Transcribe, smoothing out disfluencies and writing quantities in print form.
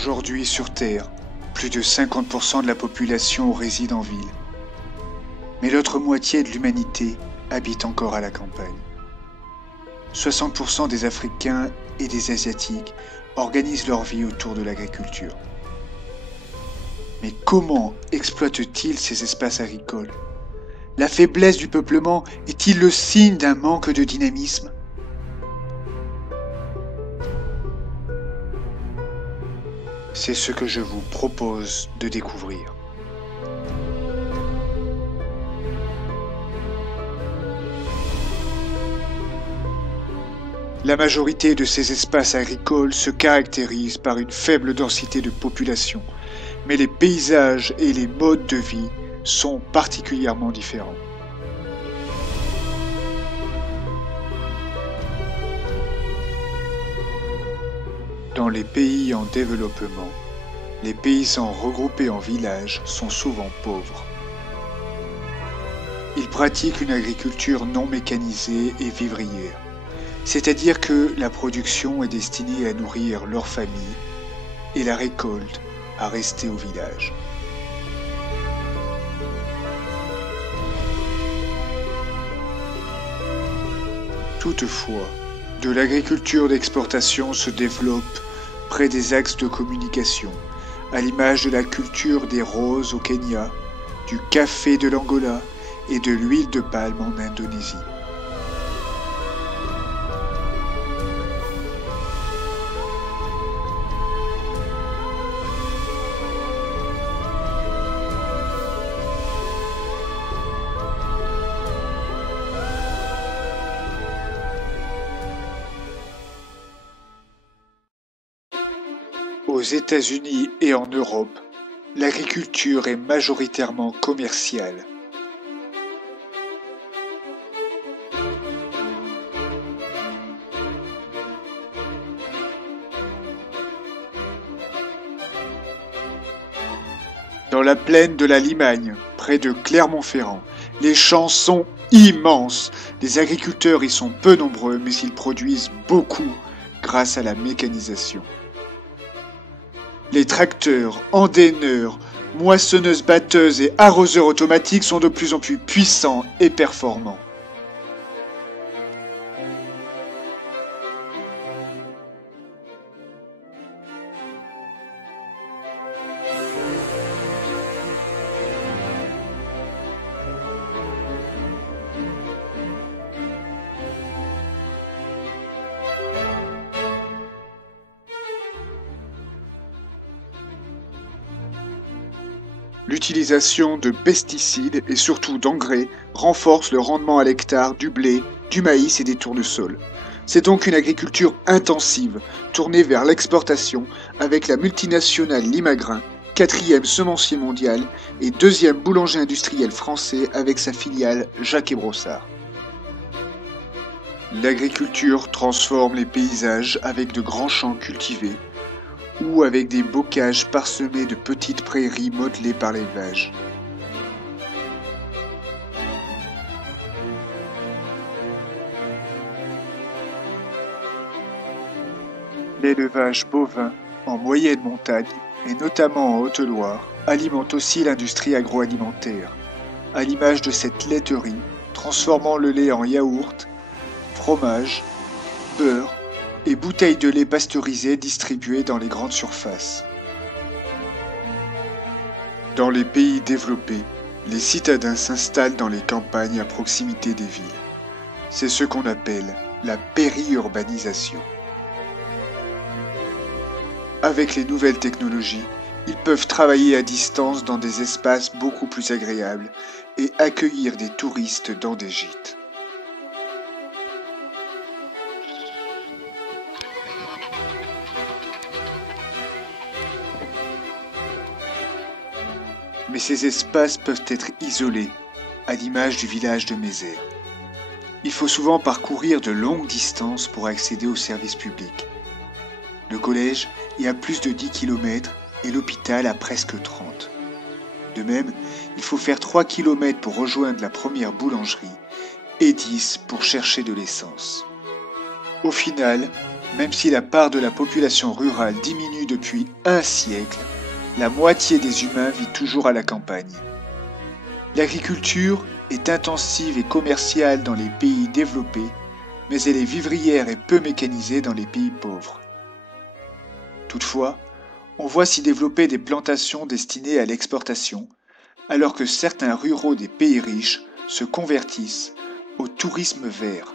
Aujourd'hui sur Terre, plus de 50% de la population réside en ville. Mais l'autre moitié de l'humanité habite encore à la campagne. 60% des Africains et des Asiatiques organisent leur vie autour de l'agriculture. Mais comment exploitent-ils ces espaces agricoles? La faiblesse du peuplement est-il le signe d'un manque de dynamisme? C'est ce que je vous propose de découvrir. La majorité de ces espaces agricoles se caractérisent par une faible densité de population, mais les paysages et les modes de vie sont particulièrement différents. Dans les pays en développement, les paysans regroupés en villages sont souvent pauvres. Ils pratiquent une agriculture non mécanisée et vivrière, c'est-à-dire que la production est destinée à nourrir leur famille et la récolte à rester au village. Toutefois, de l'agriculture d'exportation se développe près des axes de communication, à l'image de la culture des roses au Kenya, du café de l'Angola et de l'huile de palme en Indonésie. Aux États-Unis et en Europe, l'agriculture est majoritairement commerciale. Dans la plaine de la Limagne, près de Clermont-Ferrand, les champs sont immenses. Les agriculteurs y sont peu nombreux, mais ils produisent beaucoup grâce à la mécanisation. Les tracteurs, endaineurs, moissonneuses-batteuses et arroseurs automatiques sont de plus en plus puissants et performants. L'utilisation de pesticides et surtout d'engrais renforce le rendement à l'hectare du blé, du maïs et des tournesols. C'est donc une agriculture intensive, tournée vers l'exportation avec la multinationale Limagrain, 4e semencier mondial et 2e boulanger industriel français avec sa filiale Jacques & Brossard. L'agriculture transforme les paysages avec de grands champs cultivés, ou avec des bocages parsemés de petites prairies modelées par l'élevage. L'élevage bovin en moyenne montagne, et notamment en Haute-Loire, alimente aussi l'industrie agroalimentaire, à l'image de cette laiterie transformant le lait en yaourt, fromage, beurre, et bouteilles de lait pasteurisé distribuées dans les grandes surfaces. Dans les pays développés, les citadins s'installent dans les campagnes à proximité des villes. C'est ce qu'on appelle la périurbanisation. Avec les nouvelles technologies, ils peuvent travailler à distance dans des espaces beaucoup plus agréables et accueillir des touristes dans des gîtes. Mais ces espaces peuvent être isolés, à l'image du village de Mézère. Il faut souvent parcourir de longues distances pour accéder aux services publics. Le collège est à plus de 10 km et l'hôpital à presque 30. De même, il faut faire 3 km pour rejoindre la première boulangerie et 10 pour chercher de l'essence. Au final, même si la part de la population rurale diminue depuis un siècle, la moitié des humains vit toujours à la campagne. L'agriculture est intensive et commerciale dans les pays développés, mais elle est vivrière et peu mécanisée dans les pays pauvres. Toutefois, on voit s'y développer des plantations destinées à l'exportation, alors que certains ruraux des pays riches se convertissent au tourisme vert.